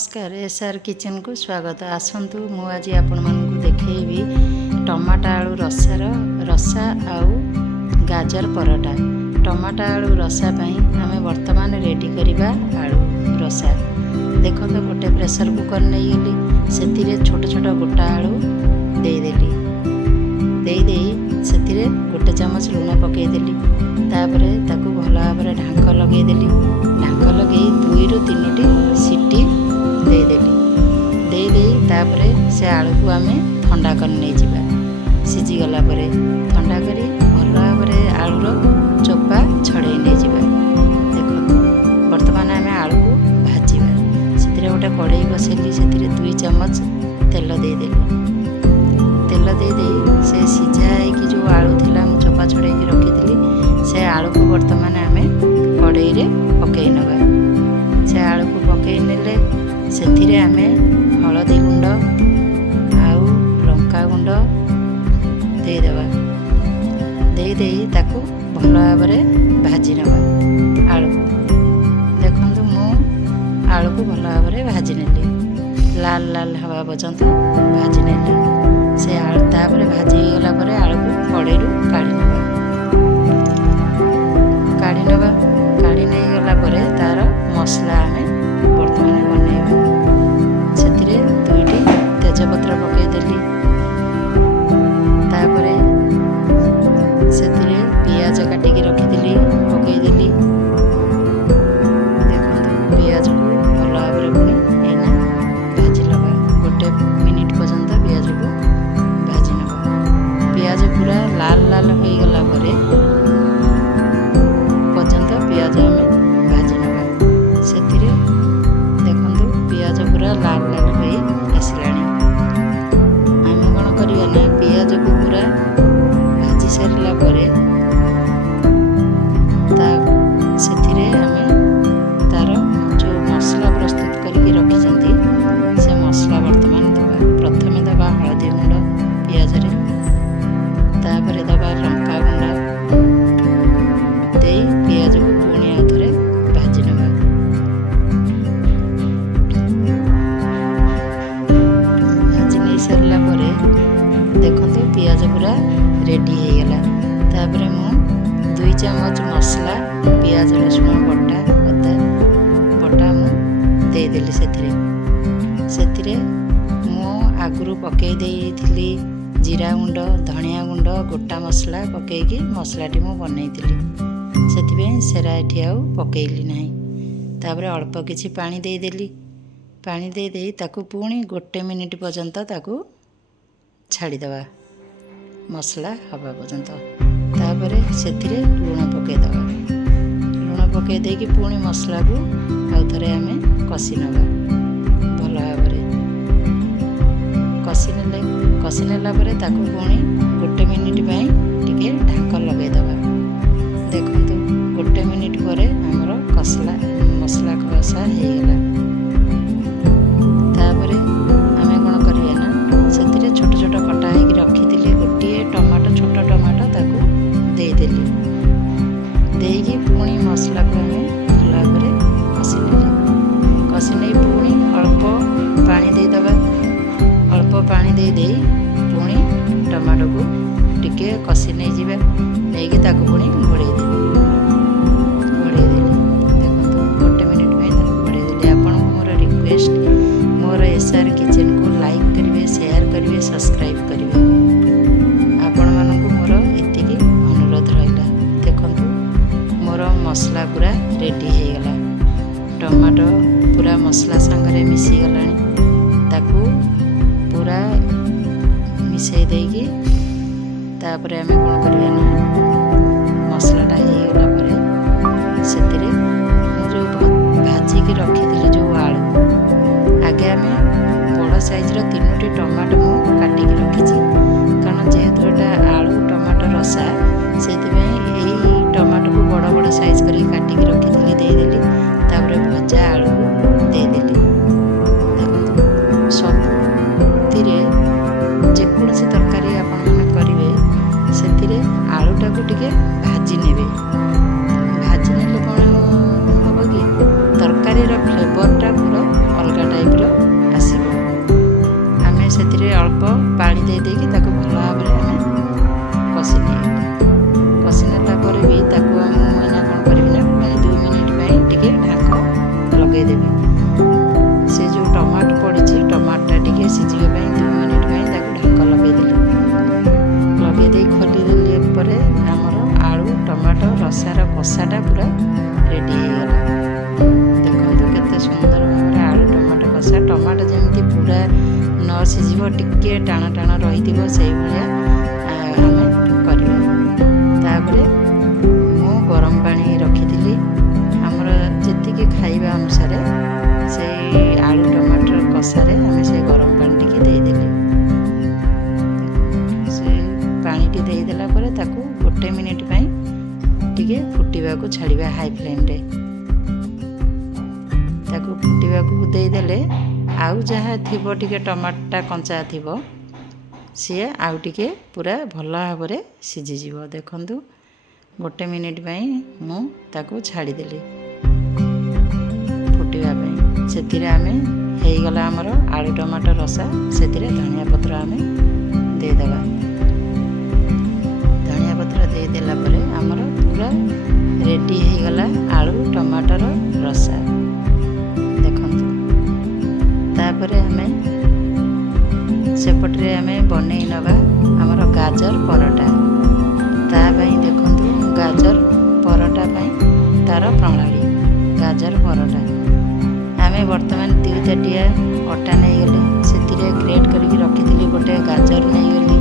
नमस्कार SR kitchen को स्वागत। आसतु मु आज आपण मानकु देखैबी टमाटा आलू रसा आउ गाजर परोटा। टमाटा आलू रसा पई आमे वर्तमान रेडी करिबा आलू रसा। देखो तो गोटे प्रेशर कुकर नै गेली, सेतिरे छोट छोट गोटा आलू देदेली, दे सेतिरे गोटे चामच लूण पकई देली, तापरे ताकू भल भाबरे ढांक लगई देली। ढांक लगे 2 ରୁ 3ଟି सीटी देदेली, तापरे से आलू को आमे ठंडा कर नहीं जिबा। सिझी गला परे ठंडा करी भल भाबरे आलूर चोपा छड़े नहीं जिबा। देखो वर्तमान आमे आलू को भाजीबा। सेतिरे गोटे कड़ाई बसेली, सेतिरे 2 चामच तेल देदेली। तेल दे से सिझा कि जो आलू थिला मु चोपा छड़े की रखी से आलू को वर्तमान आमे कड़ाई रे पकई नबा। से आलू को पकई नेले सेथिरे आमे हलदी गुंड आउ लंका गुंड देदेबा। दे ताकू भल भाबरे भाजी नबा आलू को। देखंतु मु आलू को भल भाबरे भाजी नेली, लाल लाल हवा पर्यंत भाजी नेली। से आलू तापरे भाजी गला परे आलू को कड़ाई रु काढी नबा। काढी नै गला परे तार मसला आमे वर्तमान बनैबा। सेतिरे 2टी तेजपत्र पकई देली, तापरे सेतिरे पियाज काटी की रखी देली पकई देली। देखो पियाज को भल भाबरे पुणी एना भाजी लगा। गोटे मिनिट पर्यंत पियाज को भाजी नबा। पियाज पूरा लाल लाल हो गला परे पर्यंत पियाज आमे भाजी नबा। सेतिरे देखंतु पियाज पूरा लाल लाल हो आसलानी। आमे कौन करिया ना पियाज को पूरा भाजी सारला परे सेतिरे आमे तार जो मसला प्रस्तुत करके रखी से मसला वर्तमान दबा। प्रथमे दबा हलदी गुंड पियाज रे, तापरे दबा लंका गुंड दे पियाज को पुणी आउथरे भाजी नबा। भाजी नहीं सारला परे देखंतु पियाज पूरा रेडी हो गला। तापरे मु 2 चामच मसला पियाज रसुण बटा अदा बटा मु दे देली। सेतिरे मु आगुरु पकई देइथिली जीरा गुंड, धनिया गुंड, गोटा मसला पकईकी मसलाटी मु बनईथिली। सेतिबे सेरा एठी आउ पकईली नाही। तापरे अल्प किछि पानी दे देली। पानी दे ताकू पुणी 1 मिनिट पर्यंत ताकू छाड़ी दबा मसला हवा पर्यंत। तापरे सेतिरे लूण पकई दबा। लूण पकई देकी पुणी मसला को आउ थरे आमे कसी नबा। भल भाबरे कसी नेला परे ताकू पुणी 1 मिनिट पई टिके ढांक लगई दबा। देखंतु 1 मिनिट परे हमरो मसला कषा हो गला। तापरे आमे कोन करिया ना सेतिरे छोट छोट कटा हे कि रखी दिली गोटिए टमाटो, छोट टमाटो ताकू दे देली। देकी पुणी मसला को आमे भल भाबरे कसी नै पुणी अल्प पानी दे दबा। अल्प पानी दे पुणी टमाटो को टिके कसी नै जिबा। नेकी ताकू पुणी घोड़े देली। देखो 1 मिनिट में ताकू घोड़े देली। आपन मोर रिक्वेस्ट मोर एसआर किचन को लाइक करिवे, शेयर करिवे, सब्सक्राइब करिवे। आपण मानकु मोर एतिकी अनुरोध रहिला। देखंतु मोर मसला पूरा रेडी हो गला। टमाटो पूरा मसला संगरे मिसी गलानी। ताकू पूरा मिसई देकी तापरे आमे कोन करिया ना मसलाटा हो गला परे सेतिरे जो भाजी की रखी दिली जो आलू आगे आमे बड़ साइज रो 3टी टमाटो मु काटी की रखी छी। कारण जेहेतु एटा आलू टमाटो रसा सेतिबे एई टमाटो को बड़ बड़ साइज करी काटी की रखी दिली दे देली। तापरे भजा आलू को दे देली। देखो सब जेकोसी तरकारी आपण माने करिवे सेतिरे आलूटा को टिके भाजी नेबे। भाजी नेले कोन हबो कि तरकारी रो फ्लेवर ସିଝିବ, ଟିକେ ଟାଣ ଟାଣ ରହିଥିବ ସେଇଭଳିଆ ଆମେ କରିବା। ତାପରେ ମୁଁ ଗରମ ପାଣି ରଖିଥିଲି, ଆମର ଯେତିକି ଖାଇବା ଅନୁସାରେ ସେଇ ଆଳୁ ଟମାଟର କଷାରେ ଆମେ ସେ ଗରମ ପାଣି ଟିକେ ଦେଇଦେଲି। ସେ ପାଣିଟି ଦେଇଦେଲା ପରେ ତାକୁ 1 ମିନିଟ୍ ପାଇଁ ଟିକେ ଫୁଟିବାକୁ ଛାଡ଼ିବା ହାଇ ଫ୍ଲେମ୍ରେ। ତାକୁ ଫୁଟିବାକୁ ଦେଇଦେଲେ ଆଉ ଯାହା ଥିବ ଟିକେ ଟମାଟୋଟା କଞ୍ଚା ଥିବ ସିଏ ଆଉ ଟିକେ ପୁରା ଭଲ ଭାବରେ ସିଝିଯିବ। ଦେଖନ୍ତୁ 1 ମିନିଟ୍ ପାଇଁ ମୁଁ ତାକୁ ଛାଡ଼ିଦେଲି ଫୁଟିବା ପାଇଁ। ସେଥିରେ ଆମେ ହେଇଗଲା ଆମର ଆଳୁ ଟମାଟୋ ରସା। ସେଥିରେ ଧନିଆ ପତ୍ର ଆମେ ଦେଇଦେବା। ଧନିଆ ପତ୍ର ଦେଇଦେଲା ପରେ ଆମର ପୁରା ରେଡ଼ି ହେଇଗଲା ଆଳୁ ଟମାଟୋର ରସା। ଦେଖନ୍ତୁ ତାପରେ ଆମେ ସେପଟରେ ଆମେ ବନେଇ ନେବା ଆମର ଗାଜର ପରଟା। ତା ପାଇଁ ଦେଖନ୍ତୁ ଗାଜର ପରଟା ପାଇଁ ତାର ପ୍ରଣାଳୀ। ଗାଜର ପରଟା ଆମେ ବର୍ତ୍ତମାନ 2 ତାଟିଆ ଅଟା ନେଇଗଲି, ସେଥିରେ ଗ୍ରେଟ୍ କରିକି ରଖିଥିଲି ଗୋଟେ ଗାଜର ନେଇଗଲି,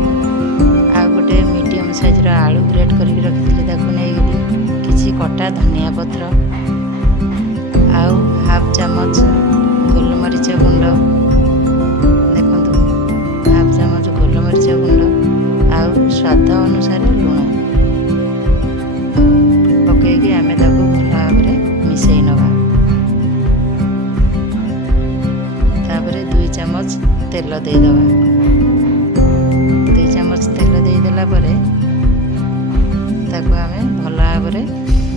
ଆଉ ଗୋଟେ ମିଡ଼ିୟମ୍ ସାଇଜ୍ର ଆଳୁ ଗ୍ରେଟ୍ କରିକି ରଖିଥିଲି ତାକୁ ନେଇଗଲି, କିଛି କଟା ଧନିଆ ପତ୍ର, ଆଉ ହାଫ୍ ଚାମଚ ଗୋଲମରିଚ ଗୁଣ୍ଡ, ଦେଖନ୍ତୁ ହାଫ୍ ଚାମଚ ଗୋଲମରିଚ ଗୁଣ୍ଡ, ଆଉ ସ୍ୱାଦ ଅନୁସାରେ ଲୁଣ ପକାଇକି ଆମେ ତାକୁ ଭଲ ଭାବରେ ମିଶାଇ ନେବା। ତାପରେ 2 ଚାମଚ ତେଲ ଦେଇଦେବା। 2 ଚାମଚ ତେଲ ଦେଇଦେଲା ପରେ ତାକୁ ଆମେ ଭଲ ଭାବରେ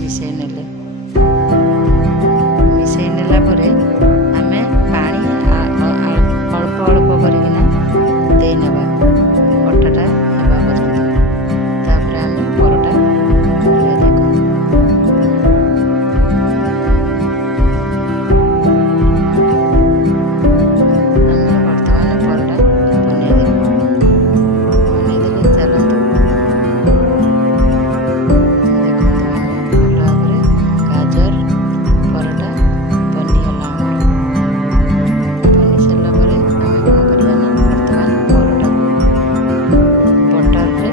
ମିଶାଇ ନେଲେ। ମିଶାଇ ନେଲା ପରେ ଆମେ ପାଣି ଅଳ୍ପ ଅଳ୍ପ କରିକିନା ଦେଇନେବା ଅଟାଟା ହେବା ପର୍ଯ୍ୟନ୍ତ। ତାପରେ ଆମେ ପରଟା କରିବା। ଦେଖନ୍ତୁ ଆମେ ବର୍ତ୍ତମାନ ପରଟା ବନେଇଦେଲେ ଚାଲନ୍ତୁ। ଦେଖନ୍ତୁ ଆମେ ଭଲ ଭାବରେ ଗାଜର ପରଟା ବନିଗଲା ଆମର। ବନି ସାରିଲା ପରେ ଆମେ କ'ଣ କରିବା ନା ବର୍ତ୍ତମାନ ପରଟାକୁ ବଟରରେ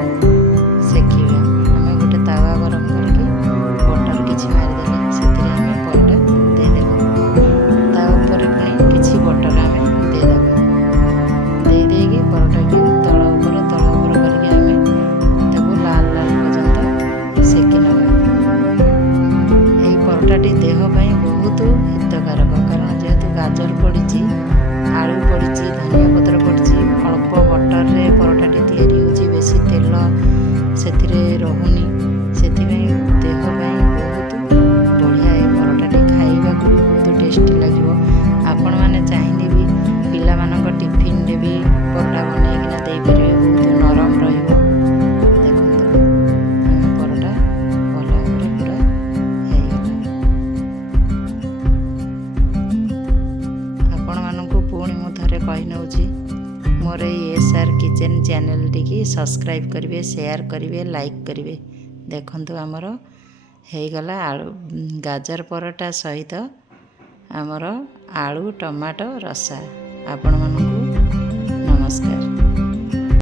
ସେକିବା। ଆମେ ଗୋଟେ ତାୱା ଗରମ କରିକି ବଟର କିଛି ମାରିଦେଲେ ସେଥିରେ ଆମେ ପରଟା ଦେଇଦେଲେ, ତା ଉପରେ ପୁଣି କିଛି ବଟର ଆମେ ଦେଇଦେବା। ଦେଇକି ପରଟାକୁ ତଳ ଉପର କରିକି ଆମେ ତାକୁ ଲାଲ ଲାଲ ପର୍ଯ୍ୟନ୍ତ ସେକି ନେବା। ଏହି ପରଟାଟି ଦେହ ପାଇଁ ବହୁତ ହିତକାରକ, କାରଣ ଯେହେତୁ ଗାଜର ପଡ଼ିଛି, ଆଳୁ ପଡ଼ିଛି, ଧନିଆ ପତ୍ର ପଡ଼ିଛି, ଅଳ୍ପ ବଟରରେ ପରଟାଟି ତିଆରି ହେଉଛି, ବେଶୀ ତେଲ ସେଥିରେ ରହୁନି, ସେଥିପାଇଁ ଦେହ ପାଇଁ ବହୁତ ବଢ଼ିଆ। ଏ ପରଟାଟି ଖାଇବାକୁ ବି ବହୁତ ଟେଷ୍ଟି ଲାଗିବ। ଆପଣମାନେ ଚାହିଁଲେ ବି ପିଲାମାନଙ୍କ ଟିଫିନ୍ରେ ବି ପରଟା ବନେଇକିନା ଦେଇପାରିବେ, ବହୁତ ନରମ ରହିବ। ଦେଖନ୍ତୁ ଆମ ପରଟା ଭଲ ଭାବରେ ପୁରା ହେଇଗଲା। ଆପଣମାନଙ୍କୁ ପୁଣି ମୁଁ ଥରେ କହିନେଉଛି, ମୋର ଏଇ SR କିଚେନ୍ ଚ୍ୟାନେଲଟିକି ସବସ୍କ୍ରାଇବ୍ କରିବେ, ସେୟାର କରିବେ, ଲାଇକ୍ କରିବେ। ଦେଖନ୍ତୁ ଆମର ହେଇଗଲା ଗାଜର ପରଟା ସହିତ ଆମର ଆଳୁ ଟମାଟୋ ରସା। ଆପଣମାନଙ୍କୁ ନମସ୍କାର।